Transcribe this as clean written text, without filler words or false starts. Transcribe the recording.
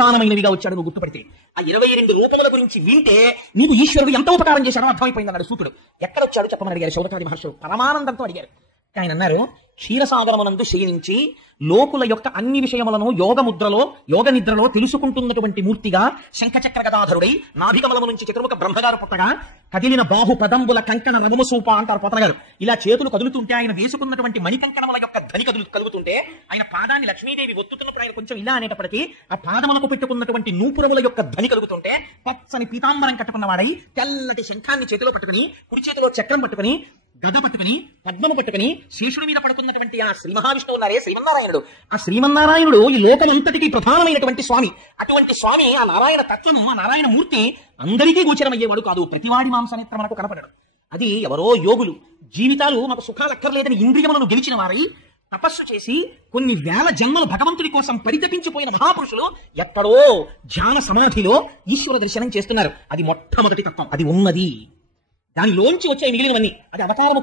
ప్రధానమైనవిగా వచ్చాడు నువ్వు గుర్తుపడితే. ఆ 22 రూపముల గురించి వింటే నీకు ఈశ్వరుడు ఎంత ఉపకారం చేశాడో అర్థమైపోయింది అన్నాడు సూతుడు. ఎక్కడొచ్చాడు చెప్పమని అడిగారు శౌనకాది మహర్షులు. పరమానందంతో అడిగారు. ఆయన అన్నారు, క్షీరసాగరమునందు శయనించి లోకుల యొక్క అన్ని విషయములను యోగ నిద్రలో తెలుసుకుంటున్నటువంటి మూర్తిగా శంఖచక్ర గదాధరుడై నాభికమలము నుంచి చతుర్ముఖ బ్రహ్మగారు పుట్టగా కదిలిన బాహు పదంబుల కంకణ రమము సూప అంటారు పోతన గారు. ఇలా చేతులు కదులుతుంటే ఆయన వేసుకున్నటువంటి మణికంకణముల యొక్క ధని కలుగుతుంటే ఆయన పాదాన్ని లక్ష్మీదేవి ఒత్తుతున్నప్పుడు ఆయన కొంచెం ఇలా అనేటప్పటికీ ఆ పాదములకు పెట్టుకున్నటువంటి నూపురముల యొక్క ధని కలుగుతుంటే పచ్చని పీతాంబరం కట్టుకున్నవాడై తెల్లటి శంఖాన్ని చేతిలో పట్టుకుని కుడి చేతిలో చక్రం పట్టుకుని గద పట్టుకుని పద్మము పట్టుకుని శేషుడి మీద పడుకున్నటువంటి ఆ శ్రీ మహావిష్ణువు ఉన్నారే శ్రీమన్నారాయణుడు. ఆ శ్రీమన్నారాయణుడు ఈ లోకమంతటికి ప్రధానమైనటువంటి స్వామి. అటువంటి స్వామి ఆ నారాయణ తత్వము ఆ నారాయణ మూర్తి అందరికీ గోచరమయ్యేవాడు కాదు. ప్రతివాడి మాంసనేత్ర మనకు కనపడడు. అది ఎవరో యోగులు జీవితాలు మాకు సుఖాలు అక్కర్లేదని ఇంద్రియములను గెలిచిన వారై తపస్సు చేసి కొన్ని వేల జన్మలు భగవంతుడి కోసం పరితపించిపోయిన మహాపురుషులు ఎక్కడో ధ్యాన సమాధిలో ఈశ్వర దర్శనం చేస్తున్నారు. అది మొట్టమొదటి తత్వం. అది ఉన్నది. దానిలోంచి వచ్చే మిగిలినవన్నీ అది అవతారము